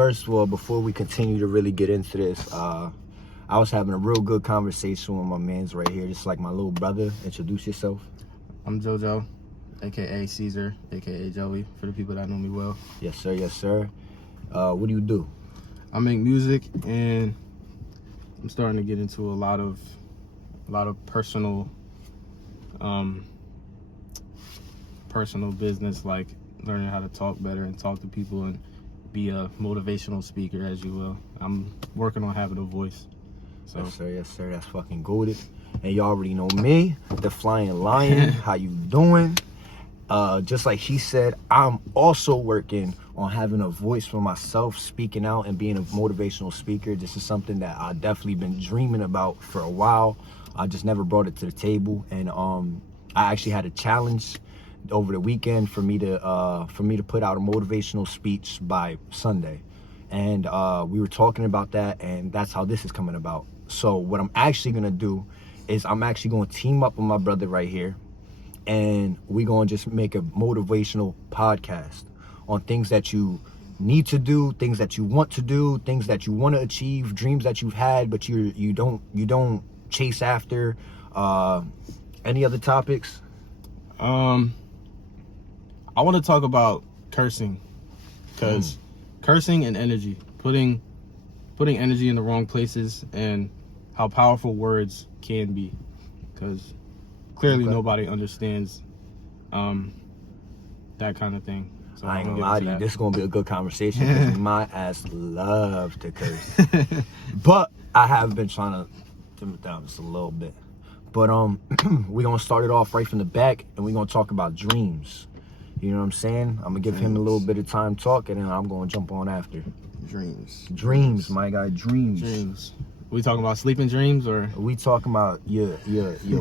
first of all, before we continue to really get into this, I was having a real good conversation with my mans right here, just like my little brother. Introduce yourself. I'm JoJo, aka CZR, aka Joey, for the people that know me well. Yes, sir. Yes, sir. What do you do? I make music, and I'm starting to get into a lot of personal business, like learning how to talk better and talk to people and be a motivational speaker, as you will. I'm working on having a voice. So. Yes, sir. Yes, sir. That's fucking goated. And you already know me, the Flying Lion. How you doing? Just like he said, I'm also working on having a voice for myself, speaking out and being a motivational speaker. This is something that I definitely been dreaming about for a while. I just never brought it to the table. And I actually had a challenge over the weekend for me to put out a motivational speech by Sunday. And we were talking about that, and that's how this is coming about. So what I'm actually gonna do is I'm actually gonna team up with my brother right here, and we're gonna just make a motivational podcast on things that you need to do, things that you want to do, things that you want to achieve, dreams that you've had but you don't chase after. Any other topics? I want to talk about cursing, because cursing and energy, putting energy in the wrong places, and how powerful words can be, because clearly nobody understands that kind of thing. So I ain't gonna lie to you, this is gonna be a good conversation because my ass love to curse. But I have been trying to dim it down just a little bit. But we're gonna start it off right from the back, and we're gonna talk about dreams. You know what I'm saying? I'm gonna give him a little bit of time talking, and I'm gonna jump on after. Dreams, my guy, dreams. We talking about sleeping dreams, or we talking about your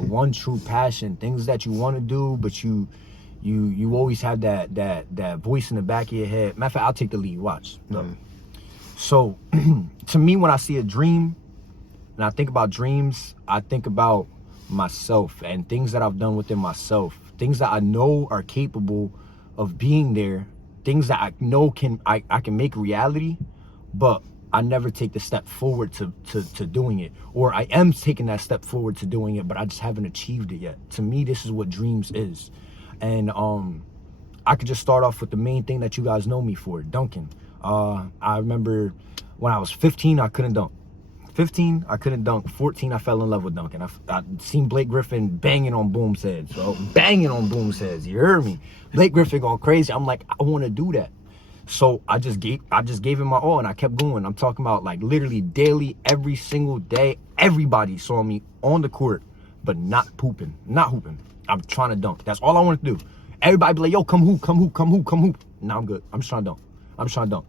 one true passion, things that you want to do, but you always have that voice in the back of your head. Matter of fact, I'll take the lead. Watch. Look. So, to me, when I see a dream, and I think about dreams, I think about myself and things that I've done within myself, things that I know are capable of being there, things that I know I can make reality, but I never take the step forward to doing it, or I am taking that step forward to doing it, but I just haven't achieved it yet. To me, this is what dreams is. And I could just start off with the main thing that you guys know me for, dunking. I remember when I was 15, I couldn't dunk. 15, I couldn't dunk. 14, I fell in love with dunking. I seen Blake Griffin banging on Boom's head. So banging on Boom's head, you heard me? Blake Griffin going crazy. I'm like, I want to do that. So I just gave him my all, and I kept going. I'm talking about like literally daily, every single day. Everybody saw me on the court, but not hooping. I'm trying to dunk. That's all I want to do. Everybody be like, yo, come hoop. Nah, I'm good. I'm just trying to dunk.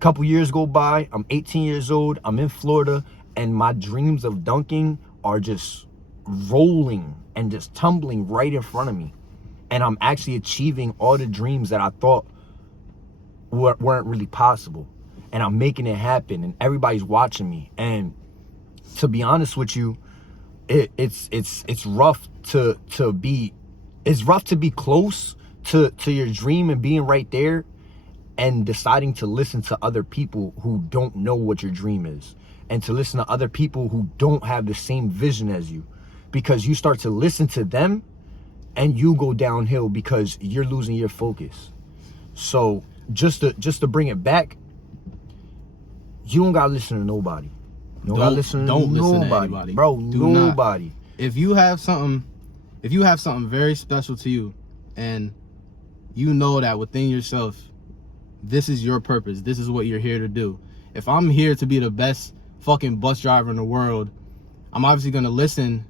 Couple years go by, I'm 18 years old, I'm in Florida, and my dreams of dunking are just rolling and just tumbling right in front of me. And I'm actually achieving all the dreams that I thought weren't really possible. And I'm making it happen, and everybody's watching me. And to be honest with you, it's rough to be close to your dream and being right there, and deciding to listen to other people who don't know what your dream is, and to listen to other people who don't have the same vision as you, because you start to listen to them and you go downhill because you're losing your focus. So just to bring it back, you don't gotta listen to nobody. You don't gotta listen to nobody, bro. Nobody. If you have something very special to you, and you know that within yourself, this is your purpose, this is what you're here to do. If I'm here to be the best fucking bus driver in the world, I'm obviously going to listen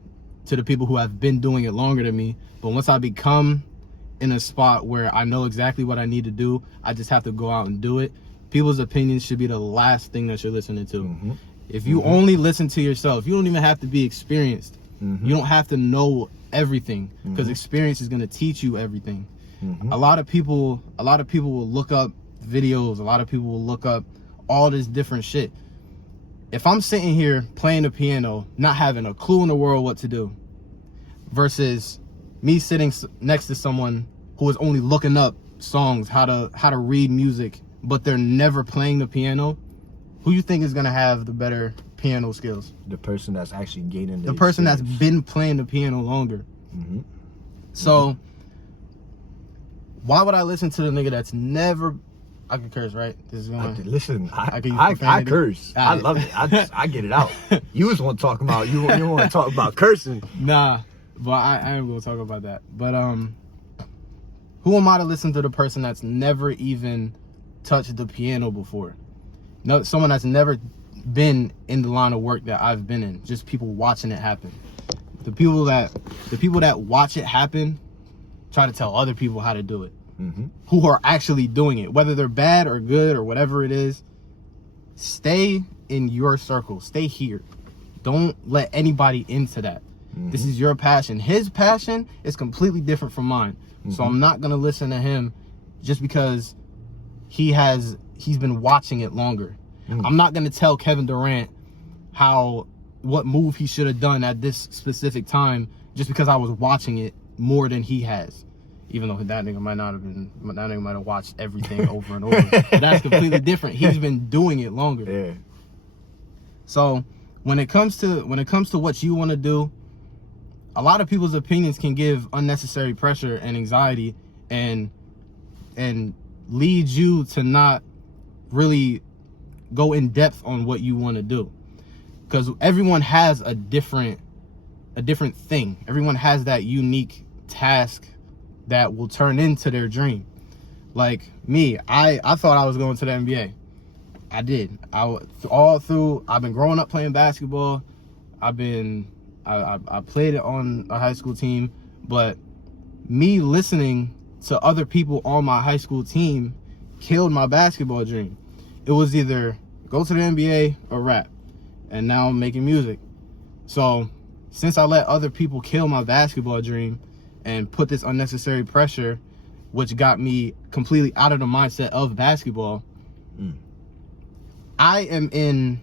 to the people who have been doing it longer than me. But once I become in a spot where I know exactly what I need to do, I just have to go out and do it. People's opinions should be the last thing that you're listening to. If you only listen to yourself, you don't even have to be experienced. You don't have to know everything, because experience is going to teach you everything. A lot of people will look up videos, a lot of people will look up all this different shit. If I'm sitting here playing the piano, not having a clue in the world what to do, versus me sitting next to someone who is only looking up songs, how to read music, but they're never playing the piano, who you think is gonna have the better piano skills? The person that's actually gaining the person that's been playing the piano longer. Mm-hmm. So why would I listen to the nigga that's never? I can curse, right? This is going. Listen, I profanity? curse. I love it. I get it out. You was want to talk about you want to talk about cursing. Nah, but I am gonna talk about that. But who am I to listen to the person that's never even touched the piano before? No, someone that's never been in the line of work that I've been in. Just people watching it happen. The people that watch it happen try to tell other people how to do it. Mm-hmm. Who are actually doing it, whether they're bad or good or whatever it is. Stay in your circle. Stay here. Don't let anybody into that. Mm-hmm. This is your passion. His passion is completely different from mine. Mm-hmm. So I'm not gonna listen to him just because he's been watching it longer. Mm-hmm. I'm not gonna tell Kevin Durant what move he should have done at this specific time just because I was watching it more than he has. Even though that nigga might have watched everything over and over. But that's completely different. He's been doing it longer. Yeah. So when it comes to what you want to do, a lot of people's opinions can give unnecessary pressure and anxiety and lead you to not really go in depth on what you want to do. Because everyone has a different thing. Everyone has that unique task that will turn into their dream. Like me, I thought I was going to the NBA. I did. I've been growing up playing basketball. I played it on a high school team, but me listening to other people on my high school team killed my basketball dream. It was either go to the NBA or rap. And now I'm making music. So since I let other people kill my basketball dream and put this unnecessary pressure, which got me completely out of the mindset of basketball, I am in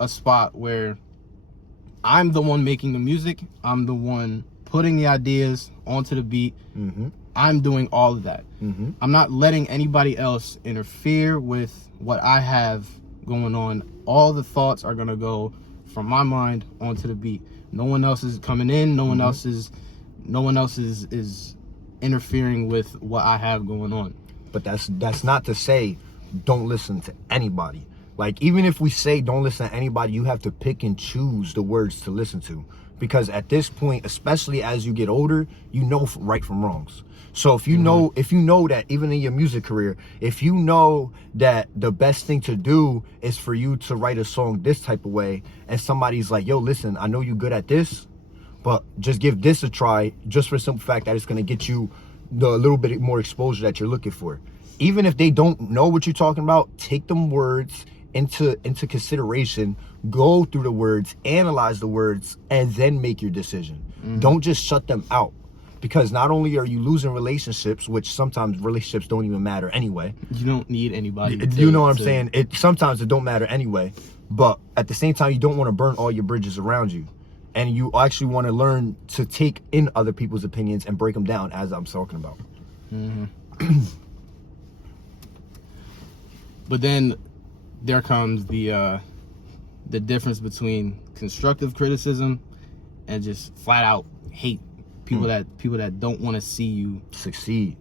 a spot where I'm the one making the music. I'm the one putting the ideas onto the beat. Mm-hmm. I'm doing all of that. Mm-hmm. I'm not letting anybody else interfere with what I have going on. All the thoughts are going to go from my mind onto the beat. No one else is coming in. No one else is interfering with what I have going on. But that's not to say don't listen to anybody. Like, even if we say don't listen to anybody, you have to pick and choose the words to listen to. Because at this point, especially as you get older, you know right from wrongs. So if you know that even in your music career, if you know that the best thing to do is for you to write a song this type of way, and somebody's like, yo, listen, I know you're good at this, but just give this a try, just for the simple fact that it's going to get you the little bit more exposure that you're looking for. Even if they don't know what you're talking about, take them words into consideration, go through the words, analyze the words, and then make your decision. Mm-hmm. Don't just shut them out. Because not only are you losing relationships, which sometimes relationships don't even matter anyway. You don't need anybody. You know what I'm saying? Sometimes it don't matter anyway. But at the same time, you don't want to burn all your bridges around you. And you actually want to learn to take in other people's opinions and break them down, as I'm talking about. Mm-hmm. But then there comes the difference between constructive criticism and just flat out hate. People that don't want to see you succeed,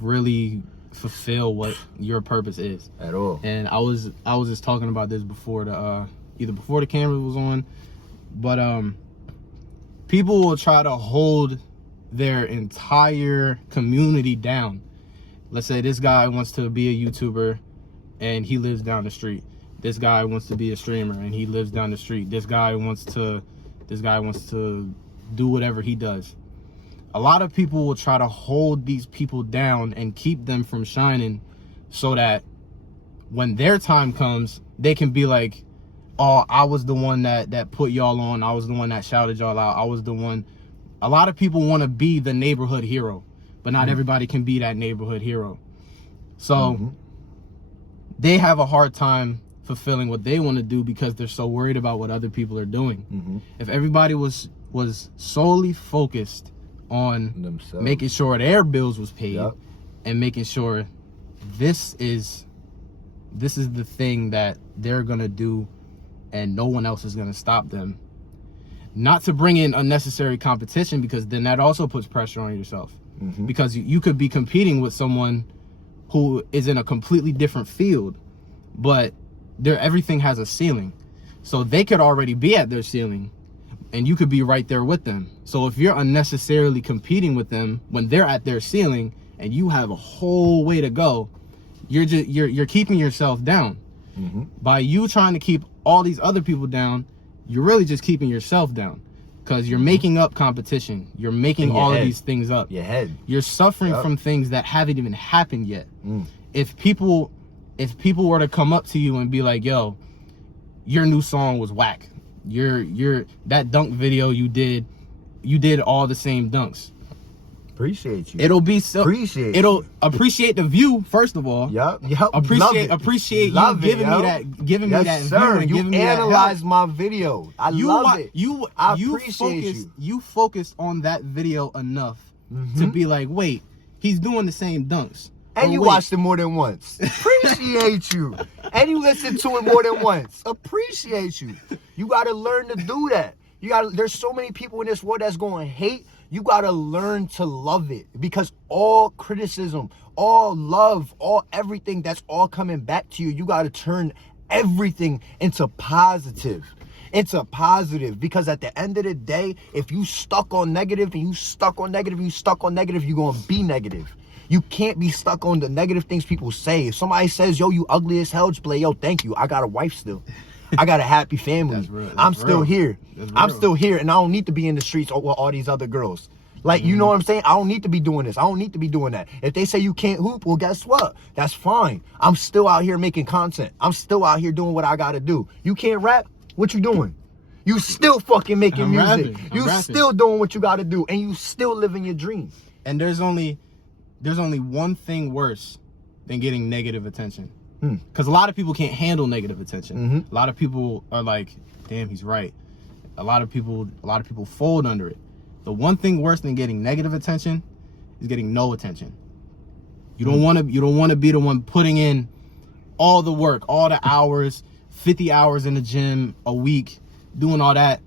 really fulfill what your purpose is at all. And I was just talking about this before either before the camera was on, but people will try to hold their entire community down. Let's say this guy wants to be a YouTuber and he lives down the street. This guy wants to be a streamer and he lives down the street. This guy wants to do whatever he does. A lot of people will try to hold these people down and keep them from shining so that when their time comes, they can be like, oh, I was the one that put y'all on. I was the one that shouted y'all out. I was the one. A lot of people want to be the neighborhood hero, but not everybody can be that neighborhood hero. So they have a hard time fulfilling what they want to do because they're so worried about what other people are doing. If everybody was solely focused on themselves, making sure their bills was paid, and making sure this is this is the thing that they're gonna do, and no one else is gonna stop them. Not to bring in unnecessary competition, because then that also puts pressure on yourself. Because you could be competing with someone who is in a completely different field, but everything has a ceiling. So they could already be at their ceiling, and you could be right there with them. So if you're unnecessarily competing with them when they're at their ceiling and you have a whole way to go, you're keeping yourself down. By you trying to keep all these other people down, you're really just keeping yourself down, because you're making up competition. You're making all of these things up. Your head. You're suffering from things that haven't even happened yet. If people were to come up to you and be like, yo, your new song was whack. That dunk video you did all the same dunks. Appreciate you. It'll be so appreciate. It'll appreciate the view, first of all. Yep. Appreciate you giving me that view and giving me that help. You analyze my video. I love it. I appreciate you. You focused on that video enough to be like, wait, he's doing the same dunks. And you watched it more than once. Appreciate you. And you listened to it more than once. Appreciate you. You got to learn to do that. There's so many people in this world that's going to hate. You got to learn to love it, because all criticism, all love, all everything, that's all coming back to you. You got to turn everything into positive. Because at the end of the day, if you stuck on negative and you stuck on negative, you're going to be negative. You can't be stuck on the negative things people say. If somebody says, yo, you ugly as hell, just play, yo, thank you. I got a wife still. I got a happy family. That's real. I'm still here. I'm still here, and I don't need to be in the streets with all these other girls. Like, you know what I'm saying? I don't need to be doing this. I don't need to be doing that. If they say you can't hoop, well, guess what? That's fine. I'm still out here making content. I'm still out here doing what I got to do. You can't rap? What you doing? You still fucking making music. You still doing what you got to do, and you still living your dream. And there's only one thing worse than getting negative attention. Because a lot of people can't handle negative attention. A lot of people are like, damn, he's right. A lot of people fold under it. The one thing worse than getting negative attention is getting no attention. You don't want to be the one putting in all the work, all the hours, 50 hours in the gym a week, doing all that,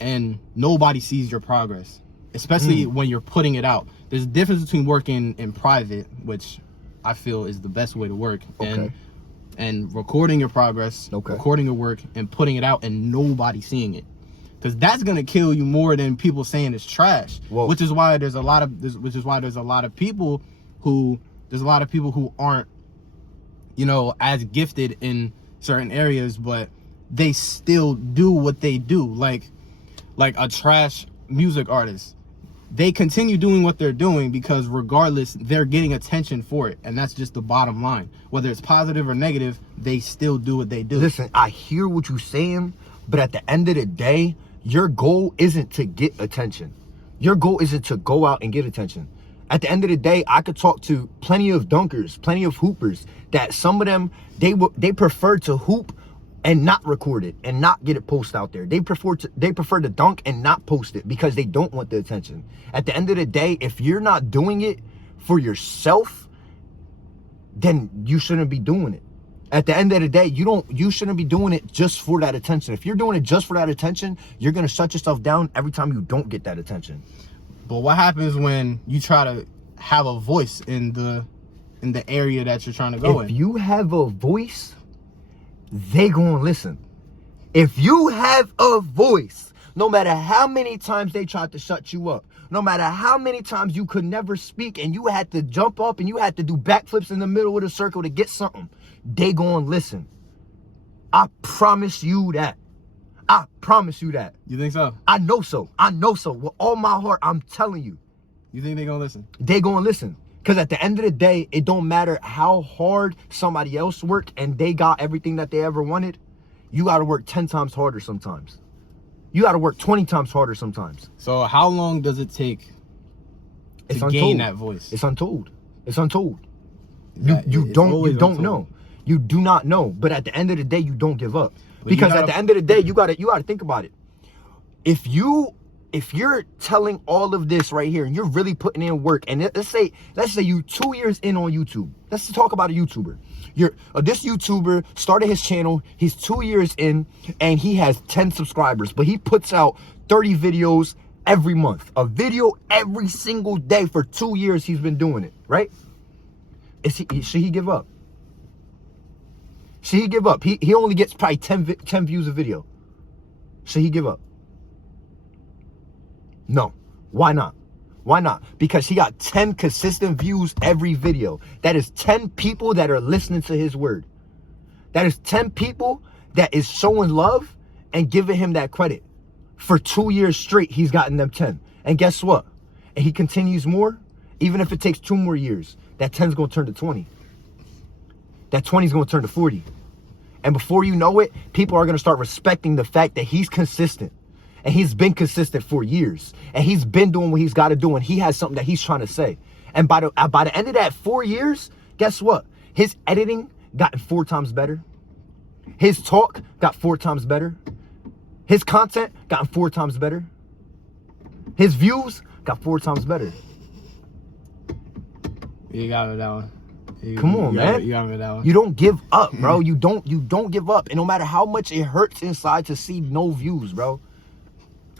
and nobody sees your progress, especially when you're putting it out. There's a difference between working in private, which I feel is the best way to work, and recording your progress, recording your work, and putting it out, and nobody seeing it, because that's gonna kill you more than people saying it's trash. Which is why there's a lot of people who aren't, as gifted in certain areas, but they still do what they do, like a trash music artist. They continue doing what they're doing because regardless, they're getting attention for it. And that's just the bottom line. Whether it's positive or negative, they still do what they do. Listen, I hear what you're saying, but at the end of the day, your goal isn't to get attention. Your goal isn't to go out and get attention. At the end of the day, I could talk to plenty of dunkers, plenty of hoopers, that some of them, they prefer to hoop and not record it and not get it posted out there. They prefer to dunk and not post it because they don't want the attention. At the end of the day, if you're not doing it for yourself, then you shouldn't be doing it. At the end of the day, you shouldn't be doing it just for that attention. If you're doing it just for that attention, you're gonna shut yourself down every time you don't get that attention. But what happens when you try to have a voice in the area that you're trying to go in? If you have a voice, they gonna listen. If you have a voice, no matter how many times they tried to shut you up, no matter how many times you could never speak and you had to jump up and you had to do backflips in the middle of the circle to get something, they gonna listen. I promise you that. I promise you that. You think so? I know so. With all my heart, I'm telling you. You think they gonna listen? They gonna listen. Because at the end of the day, it don't matter how hard somebody else worked and they got everything that they ever wanted. You got to work 10 times harder sometimes. You got to work 20 times harder sometimes. So how long does it take to gain that voice? It's untold. You don't know. You do not know. But at the end of the day, you don't give up. Because at the end of the day, you got to think about it. If you if you're telling all of this right here and you're really putting in work, and let's say you 2 years in on YouTube. Let's talk about a YouTuber. This YouTuber started his channel. He's 2 years in and he has 10 subscribers, but he puts out 30 videos every month. A video every single day for 2 years he's been doing it, right? Should he give up? Should he give up? He only gets probably 10 views a video. Should he give up? No. Why not? Why not? Because he got 10 consistent views every video. That is 10 people that are listening to his word. That is 10 people that is showing love and giving him that credit. For 2 years straight, he's gotten them 10. And guess what? And he continues more, even if it takes 2 more years, that 10's going to turn to 20. That 20's going to turn to 40. And before you know it, people are going to start respecting the fact that he's consistent. And he's been consistent for years. And he's been doing what he's got to do. And he has something that he's trying to say. And by the end of that 4 years, guess what? His editing got 4 times better. His talk got 4 times better. His content got 4 times better. His views got 4 times better. You got me that one. Come on, man. You got me that one. You don't give up, bro. You don't give up. And no matter how much it hurts inside to see no views, bro.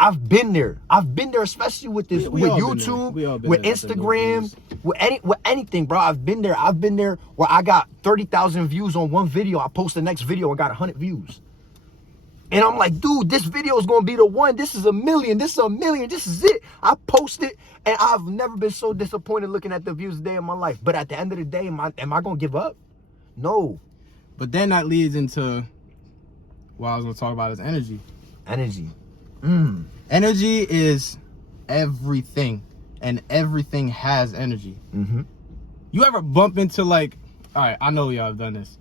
I've been there. I've been there, especially with this, with YouTube, with Instagram, with anything, bro. I've been there. I've been there where I got 30,000 views on one video. I post the next video and got 100 views. And I'm like, dude, this video is going to be the one. This is 1 million. This is 1 million. This is it. I post it, and I've never been so disappointed looking at the views a day in my life. But at the end of the day, am I going to give up? No. But then that leads into what I was going to talk about is energy. Energy. Energy is everything, and everything has energy. You ever bump into, like, all right, I know y'all have done this.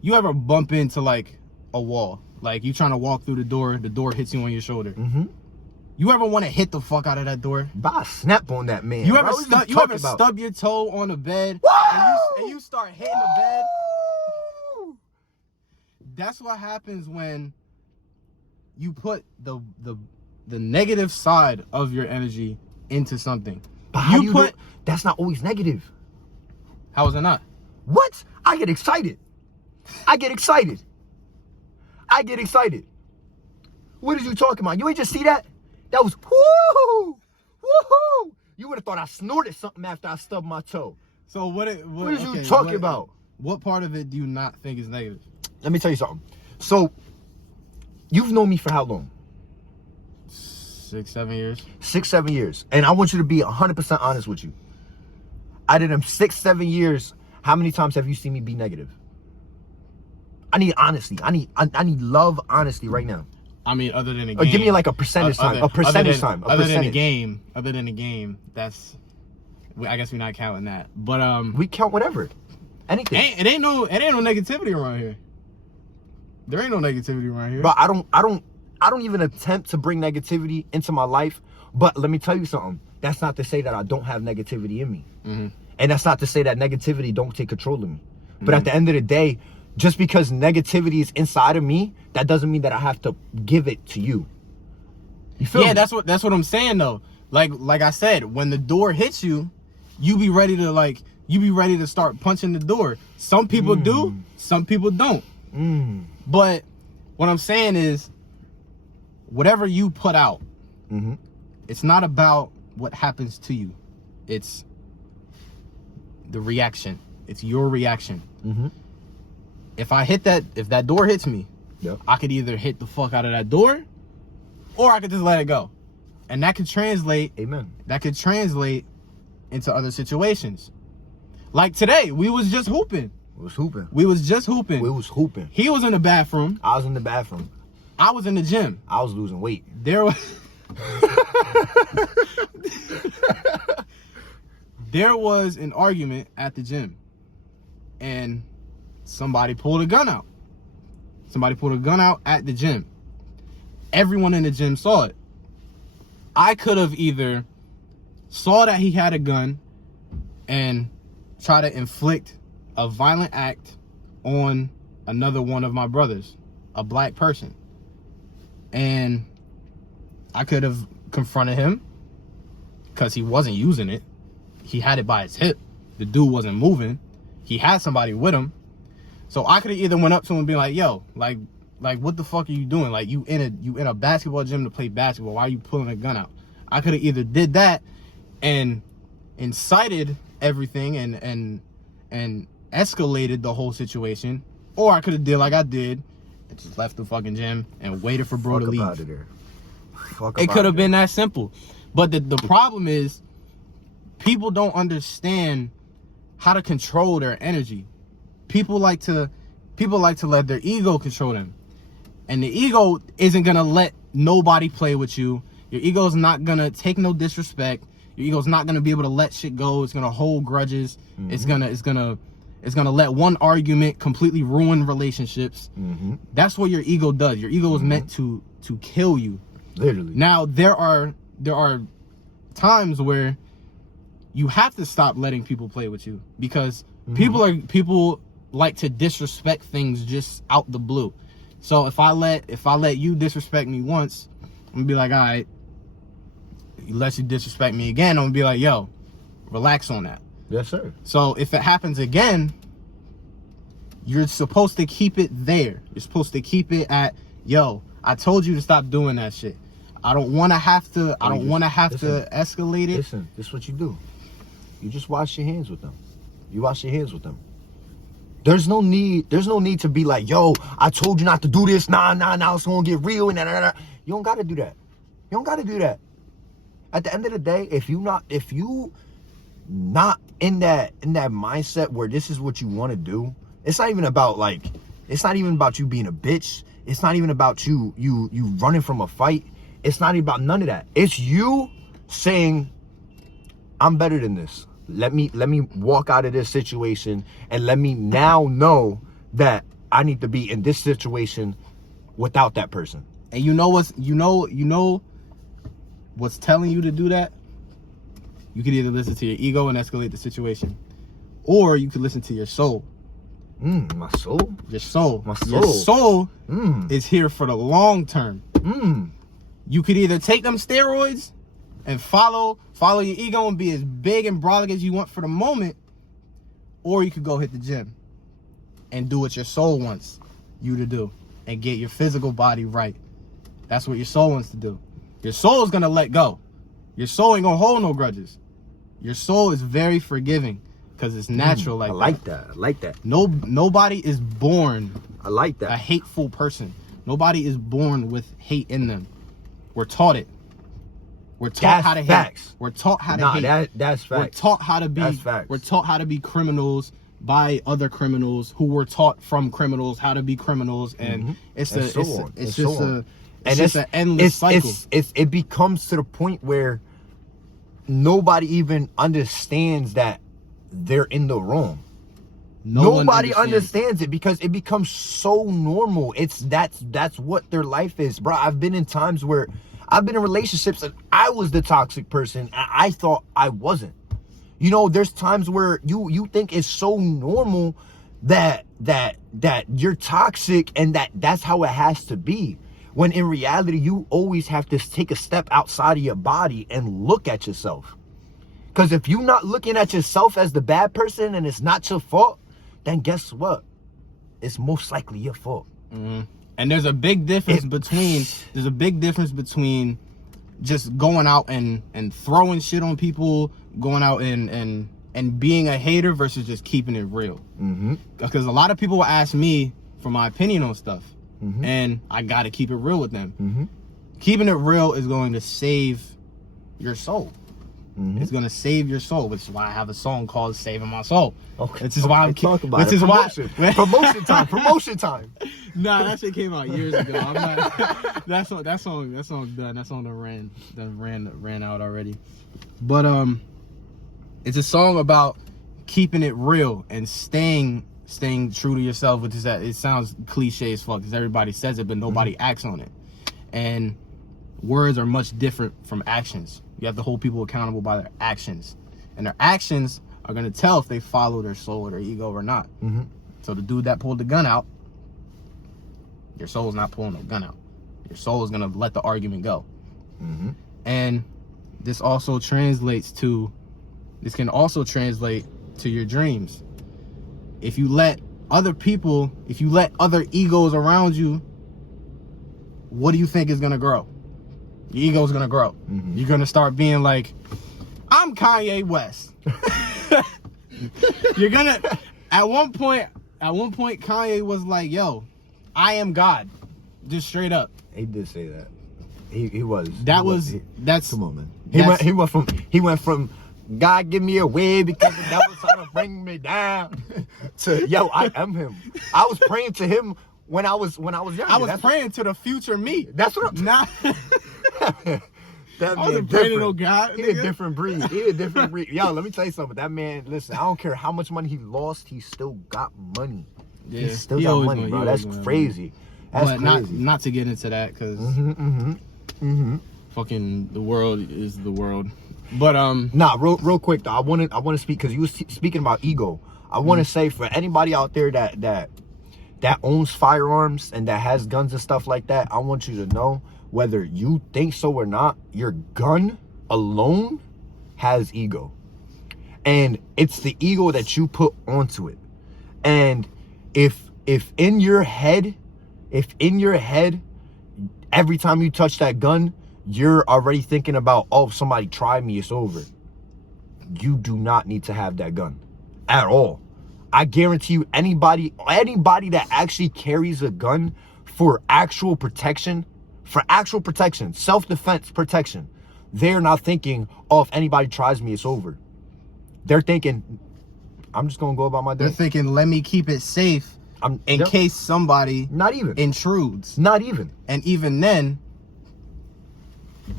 You ever bump into, like, a wall? Like, you trying to walk through the door hits you on your shoulder. You ever want to hit the fuck out of that door? Bah, snap on that man. You ever stub your toe on the bed and you start hitting the bed? That's what happens when you put the negative side of your energy into something. But how you put that's not always negative. How is it not? What? I get excited. I get excited. I get excited. What are you talking about? You ain't just see that? That was woohoo! Woohoo! You would have thought I snorted something after I stubbed my toe. So what are you talking about? What part of it do you not think is negative? Let me tell you something. So, you've known me for how long? 6, 7 years. 6, 7 years. And I want you to be 100% honest with you. Out of them 6, 7 years, how many times have you seen me be negative? I need honesty. I need love, honesty right now. I mean, other than a game. Or give me like a percentage time. Other than a game, that's, I guess we're not counting that. But we count whatever. Anything. It ain't no negativity around here. There ain't no negativity around here. But I don't even attempt to bring negativity into my life. But let me tell you something. That's not to say that I don't have negativity in me. And that's not to say that negativity don't take control of me. But at the end of the day, just because negativity is inside of me, that doesn't mean that I have to give it to you. You feel me? Yeah, that's what I'm saying though. Like I said, when the door hits you, you be ready to start punching the door. Some people do, some people don't. But what I'm saying is, whatever you put out, it's not about what happens to you. It's the reaction. It's your reaction. If that door hits me, I could either hit the fuck out of that door, or I could just let it go. And that could translate. Amen. That could translate into other situations. Like today, we was just hooping. We was hooping. He was in the bathroom. I was in the bathroom. I was in the gym. I was losing weight. There was an argument at the gym, and somebody pulled a gun out. Somebody pulled a gun out at the gym. Everyone in the gym saw it. I could have either saw that he had a gun and try to inflict a violent act on another one of my brothers, a black person. And I could have confronted him because he wasn't using it. He had it by his hip. The dude wasn't moving. He had somebody with him. So I could have either went up to him and been like, yo, like what the fuck are you doing? Like, you in a basketball gym to play basketball. Why are you pulling a gun out? I could have either did that and incited everything and escalated the whole situation, or I could have did like I did and just left the fucking gym and waited for bro to leave. Out of there. It could have been that simple. But the problem is, people don't understand how to control their energy. People like to let their ego control them. And the ego isn't gonna let nobody play with you. Your ego is not gonna take no disrespect. Your ego's not gonna be able to let shit go. It's gonna hold grudges. It's gonna let one argument completely ruin relationships. That's what your ego does. Your ego is meant to kill you. Literally. Now there are times where you have to stop letting people play with you, because people like to disrespect things just out the blue. So if I let you disrespect me once, I'm gonna be like, all right. Unless you disrespect me again, I'm gonna be like, yo, relax on that. Yes, sir. So if it happens again, you're supposed to keep it there. You're supposed to keep it at, yo, I told you to stop doing that shit. I don't want to have to escalate it. Listen, this is what you do. You just wash your hands with them. You wash your hands with them. There's no need to be like, yo, I told you not to do this. Nah, it's gonna get real and nah. You don't gotta do that. You don't gotta do that. At the end of the day, if you not in that mindset where this is what you want to do, it's not even about you being a bitch. It's not even about you running from a fight. It's not even about none of that. It's you saying, I'm better than this. Let me walk out of this situation and let me now know that I need to be in this situation without that person. And you know what's telling you to do that? You could either listen to your ego and escalate the situation, or you could listen to your soul. My soul? Your soul. My soul. Your soul is here for the long term. You could either take them steroids and follow your ego and be as big and brolic as you want for the moment, or you could go hit the gym and do what your soul wants you to do and get your physical body right. That's what your soul wants to do. Your soul is going to let go. Your soul ain't going to hold no grudges. Your soul is very forgiving because it's natural. I like that. Nobody is born a hateful person. Nobody is born with hate in them. We're taught it. We're taught how to hate. We're taught how to hate. That's facts. We're taught how to be. That's facts. We're taught how to be criminals by other criminals who were taught from criminals how to be criminals, and it's just an endless cycle. It becomes to the point where nobody even understands that they're in the wrong. Nobody understands it because it becomes so normal. That's what their life is, bro. I've been in times where I've been in relationships and I was the toxic person and I thought I wasn't. You know, there's times where you think it's so normal that you're toxic and that's how it has to be. When in reality, you always have to take a step outside of your body and look at yourself. Because if you're not looking at yourself as the bad person and it's not your fault, then guess what? It's most likely your fault. And there's a big difference between just going out and throwing shit on people, going out and being a hater versus just keeping it real. Because a lot of people will ask me for my opinion on stuff, and I gotta keep it real with them. Keeping it real is going to save your soul. It's gonna save your soul, which is why I have a song called "Saving My Soul." Okay, this is why I'm talking about it. Promotion time. Nah, that shit came out years ago. I'm not. that song done. That song ran out already. But it's a song about keeping it real and staying true to yourself, which is that it sounds cliche as fuck because everybody says it, but nobody acts on it. And words are much different from actions. You have to hold people accountable by their actions, and their actions are gonna tell if they follow their soul or their ego or not. So the dude that pulled the gun out, your soul's not pulling no gun out. Your soul is gonna let the argument go. And this can also translate to your dreams. If you let other egos around you, what do you think is gonna grow? Your ego's gonna grow. Mm-hmm. You're gonna start being like, I'm Kanye West. You're gonna at one point Kanye was like, yo, I am God. Just straight up. He did say that. He was. That's come on, man. He went from God give me a way because the devil's trying to bring me down to yo, I am him. I was praying to him when I was younger. I was praying to the future me. That's what I'm not. That I wasn't praying to no God. He a different breed. Yo, let me tell you something. That man, listen, I don't care how much money he lost, he still got money. Yeah, he still got money, bro. That's crazy. That's crazy. Not to get into that, because fucking the world is the world. But nah, real quick though, I want to speak, because you was speaking about ego. I want to say, for anybody out there that owns firearms and that has guns and stuff like that, I want you to know, whether you think so or not, your gun alone has ego. And it's the ego that you put onto it. And if in your head, every time you touch that gun, you're already thinking about, oh, if somebody tried me, it's over. You do not need to have that gun at all. I guarantee you, anybody that actually carries a gun for actual protection, self-defense protection, they're not thinking, oh, if anybody tries me, it's over. They're thinking, I'm just gonna go about my day. They're thinking, let me keep it safe in case somebody intrudes. Not even. And even then,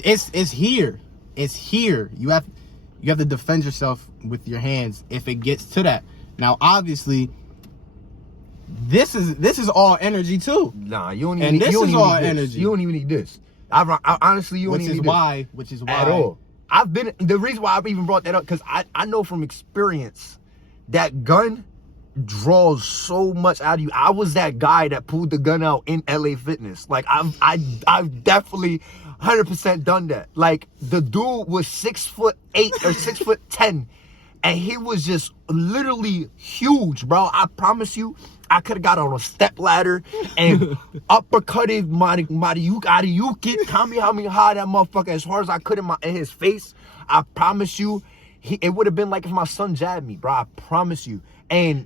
it's here. It's here. You have to defend yourself with your hands if it gets to that. Now, obviously, this is all energy too. Nah, you don't even. And this is all energy. You don't even need this. I honestly, you don't even need this. Which is why at all. The reason why I've even brought that up, because I know from experience that gun draws so much out of you. I was that guy that pulled the gun out in LA Fitness. Like I've definitely 100% done that. Like, the dude was 6'8" or 6'10", and he was just literally huge, bro. I promise you, I could have got on a step ladder and uppercutted Mariuki Kamehameha that motherfucker as hard as I could in his face. I promise you, it would have been like if my son jabbed me, bro. I promise you. And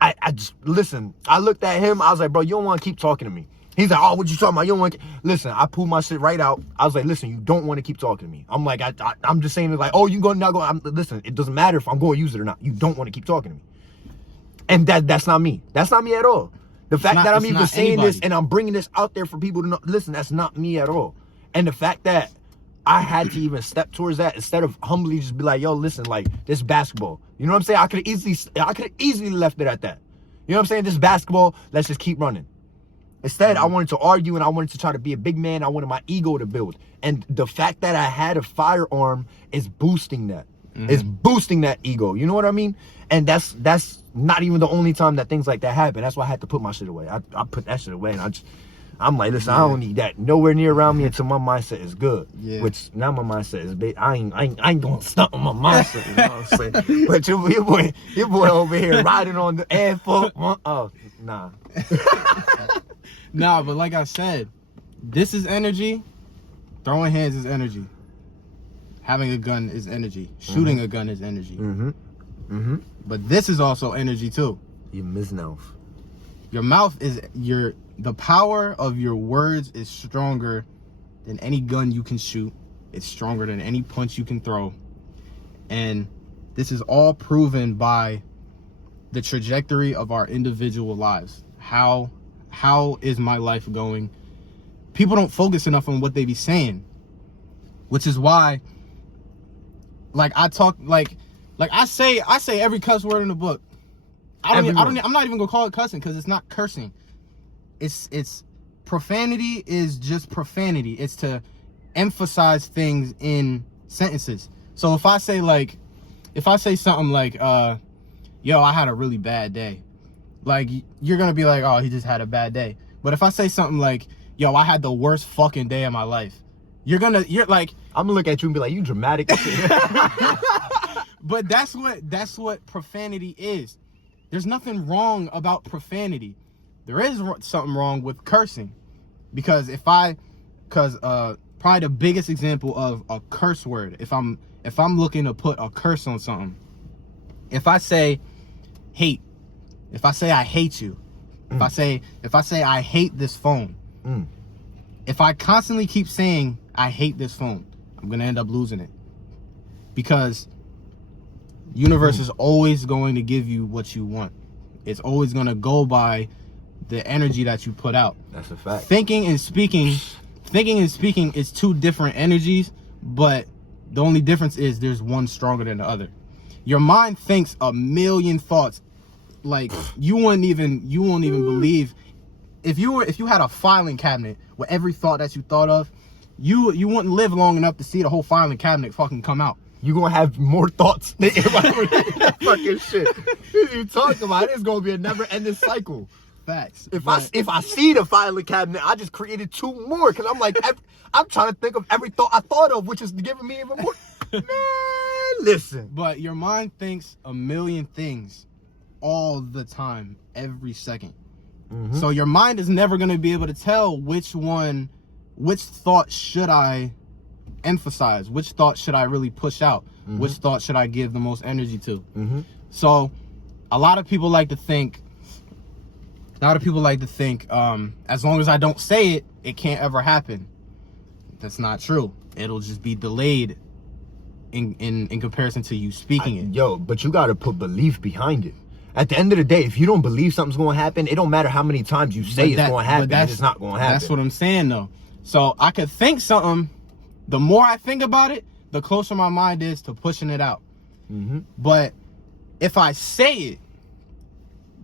I just, listen, I looked at him, I was like, bro, you don't want to keep talking to me. He's like, oh, what you talking about? You don't want to... Listen, I pulled my shit right out. I was like, listen, you don't want to keep talking to me. I'm like, I'm just saying, like, oh, you going to not go... Listen, it doesn't matter if I'm going to use it or not. You don't want to keep talking to me. And that's not me. That's not me at all. The fact that I'm even saying this and I'm bringing this out there for people to know, listen, that's not me at all. And the fact that I had to even step towards that instead of humbly just be like, yo, listen, like, this basketball. You know what I'm saying? I could have easily left it at that. You know what I'm saying? This basketball, let's just keep running. Instead, I wanted to argue and I wanted to try to be a big man. I wanted my ego to build. And the fact that I had a firearm is boosting that. It's boosting that ego. You know what I mean? And that's not even the only time that things like that happen. That's why I had to put my shit away. I put that shit away, and I'm like, listen, I don't need that nowhere near around me until my mindset is good. Yeah. Which now my mindset is big. I ain't gonna stunt on my mindset. You know what I'm saying? But your boy over here riding on the air folk. Oh, nah. Nah, but like I said, this is energy. Throwing hands is energy. Having a gun is energy. Shooting a gun is energy. But this is also energy too. Your mouth. Your mouth is the power of your words is stronger than any gun you can shoot. It's stronger than any punch you can throw. And this is all proven by the trajectory of our individual lives. How is my life going? People don't focus enough on what they be saying, which is why, like, I talk like I say every cuss word in the book. I'm not even gonna call it cussing, because it's not cursing. It's profanity is just profanity. It's to emphasize things in sentences. So if I say something like, yo, I had a really bad day, like, you're gonna be like, oh, he just had a bad day. But if I say something like, yo, I had the worst fucking day of my life, You're like, I'm gonna look at you and be like, you dramatic. but that's what profanity is. There's nothing wrong about profanity. There is something wrong with cursing, because probably the biggest example of a curse word, if I'm looking to put a curse on something, if I say hate, if I say I hate you, if I say I hate this phone, if I constantly keep saying I hate this phone, I'm gonna end up losing it, because universe is always going to give you what you want. It's always gonna go by the energy that you put out. That's a fact. Thinking and speaking is two different energies, but the only difference is there's one stronger than the other. Your mind thinks a million thoughts, like you won't even believe. If you had a filing cabinet with every thought that you thought of, you wouldn't live long enough to see the whole filing cabinet fucking come out. You gonna have more thoughts than that fucking shit. You talking about it's gonna be a never-ending cycle. Facts. If I see the filing cabinet, I just created two more, because I'm like, I'm trying to think of every thought I thought of, which is giving me even more. Man, listen. But your mind thinks a million things all the time, every second. Mm-hmm. So your mind is never going to be able to tell which thought should I emphasize, which thought should I really push out, which thought should I give the most energy to. So a lot of people like to think, as long as I don't say it, it can't ever happen. That's not true. It'll just be delayed in comparison to you speaking it. Yo, but you got to put belief behind it. At the end of the day, if you don't believe something's going to happen, it don't matter how many times you say it's going to happen, it's not going to happen. That's what I'm saying, though. So I could think something. The more I think about it, the closer my mind is to pushing it out. But if I say it,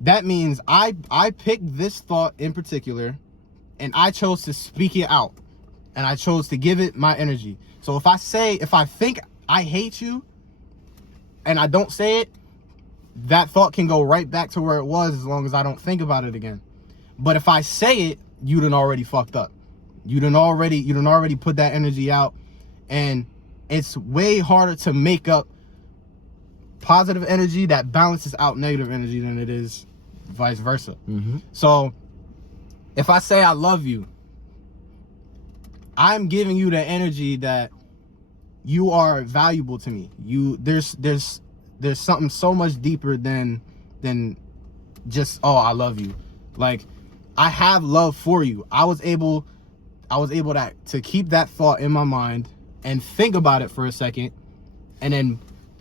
that means I picked this thought in particular, and I chose to speak it out, and I chose to give it my energy. So if I think I hate you, and I don't say it, that thought can go right back to where it was, as long as I don't think about it again. But if I say it, you done already fucked up. You done already put that energy out, and it's way harder to make up positive energy that balances out negative energy than it is vice versa. So if I say I love you, I'm giving you the energy that you are valuable to me. There's something so much deeper than just, oh, I love you. Like, I have love for you. I was able to keep that thought in my mind and think about it for a second, and then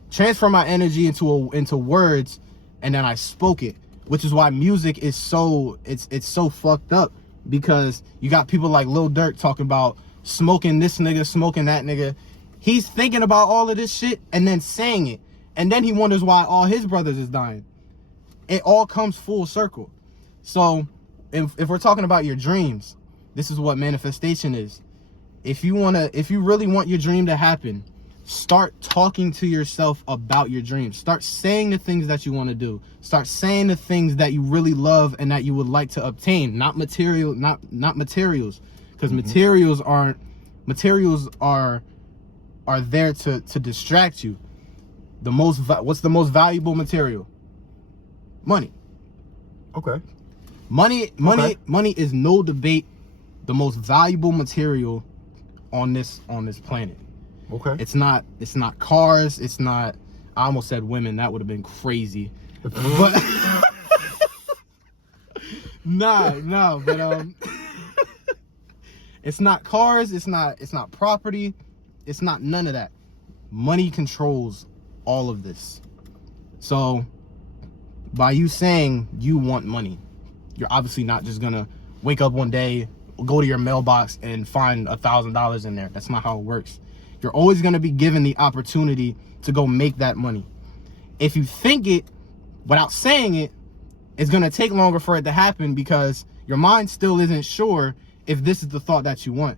transfer my energy into words, and then I spoke it. Which is why music is so fucked up, because you got people like Lil Durk talking about smoking this nigga, smoking that nigga. He's thinking about all of this shit and then saying it, and then he wonders why all his brothers is dying. It all comes full circle. So if we're talking about your dreams, this is what manifestation is. If you really want your dream to happen, start talking to yourself about your dreams. Start saying the things that you want to do. Start saying the things that you really love and that you would like to obtain. Not materials, because materials are there to distract you. What's the most valuable material? Money. Okay. Money is no debate the most valuable material on this planet. Okay. It's not cars. It's not. I almost said women. That would have been crazy. But no. But it's not cars. It's not property. It's not none of that. Money controls all of this. So by you saying you want money, you're obviously not just gonna wake up one day, go to your mailbox, and find $1,000 in there. That's not how it works. You're always going to be given the opportunity to go make that money. If you think it without saying it, it's going to take longer for it to happen, because your mind still isn't sure if this is the thought that you want.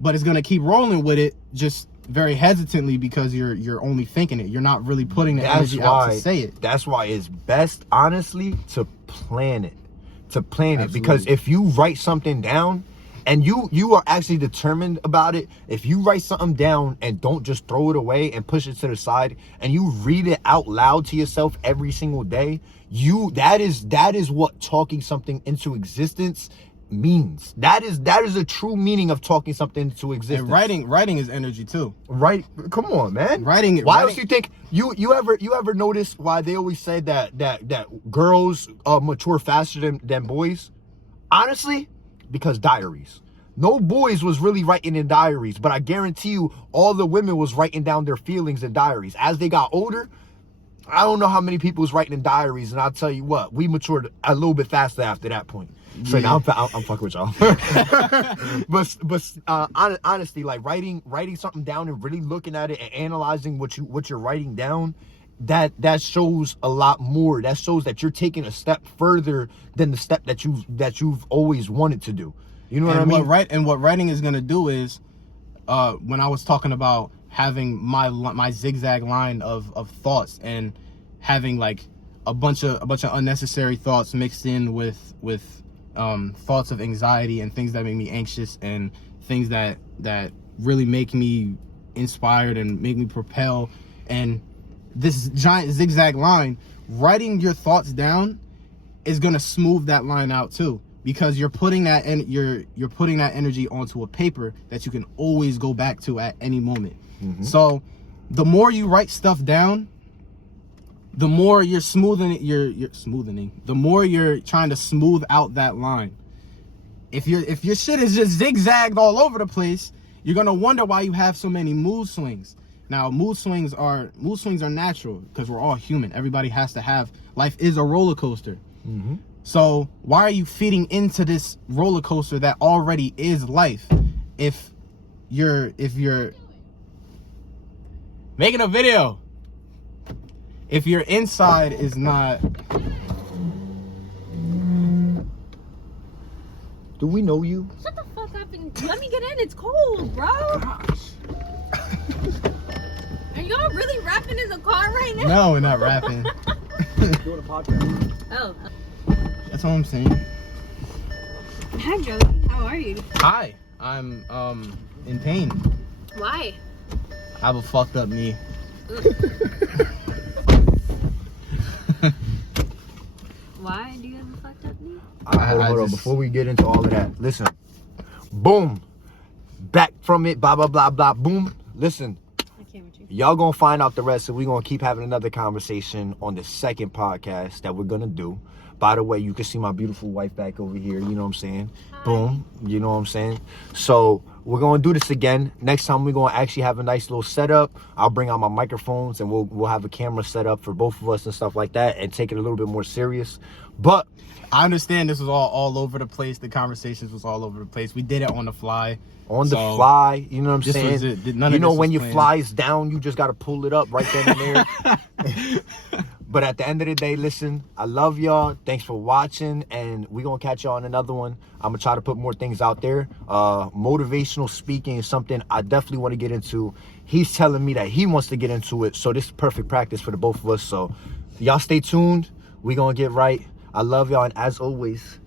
But it's going to keep rolling with it, just very hesitantly, because you're only thinking it. You're not really putting the energy out to say it. That's why it's best, honestly, to plan it. Absolutely. Because if you write something down and you are actually determined about it, if you write something down and don't just throw it away and push it to the side, and you read it out loud to yourself every single day, that is what talking something into existence means. That is a true meaning of talking something into existence. And writing is energy too. Right? Come on, man. Why else you think you ever notice why they always say that girls mature faster than boys? Honestly, because diaries. No boys was really writing in diaries, but I guarantee you all the women was writing down their feelings in diaries. As they got older, I don't know how many people was writing in diaries, and I'll tell you what, we matured a little bit faster after that point. So now I'm fucking with y'all. but honestly, like writing something down and really looking at it and analyzing what you're writing down, that shows a lot more. That shows that you're taking a step further than the step that you've always wanted to do. You know what I mean? What writing is gonna do is, when I was talking about having my zigzag line of thoughts and having like a bunch of unnecessary thoughts mixed in with thoughts of anxiety and things that make me anxious and things that really make me inspired and make me propel, and this giant zigzag line, writing your thoughts down is gonna smooth that line out too, because you're putting that you're putting that energy onto a paper that you can always go back to at any moment. Mm-hmm. So the more you write stuff down, the more you're smoothening, the more you're trying to smooth out that line. If your shit is just zigzagged all over the place, you're gonna wonder why you have so many mood swings. Now, mood swings are natural because we're all human. Everybody has to have. Life is a roller coaster. Mm-hmm. So why are you feeding into this roller coaster that already is life? If you're making a video, if your inside is not. Do we know you? Shut the fuck up and let me get in. It's cold, bro. Gosh. Are y'all really rapping in the car right now? No, we're not rapping. Doing a podcast. Oh. That's all I'm saying. Hi, Joey. How are you? Hi. I'm in pain. Why? I have a fucked up knee. Why do you have a fucked up knee? Hold on. Before we get into all of that, listen. Boom. Back from it. Blah, blah, blah, blah. Boom. Listen. I can't with you. Y'all gonna find out the rest, and we're gonna keep having another conversation on the second podcast that we're gonna do. By the way, you can see my beautiful wife back over here. You know what I'm saying? Hi. Boom. You know what I'm saying? So we're gonna do this again. Next time we're gonna actually have a nice little setup. I'll bring out my microphones and we'll have a camera set up for both of us and stuff like that, and take it a little bit more serious. But I understand this was all over the place. The conversations was all over the place. We did it on the fly. On the fly, you know what I'm saying? You know, when your flies down, you just got to pull it up right then and there. But at the end of the day, listen, I love y'all. Thanks for watching, and we're going to catch y'all on another one. I'm going to try to put more things out there. Motivational speaking is something I definitely want to get into. He's telling me that he wants to get into it, so this is perfect practice for the both of us. So y'all stay tuned. We're going to get right. I love y'all, and as always,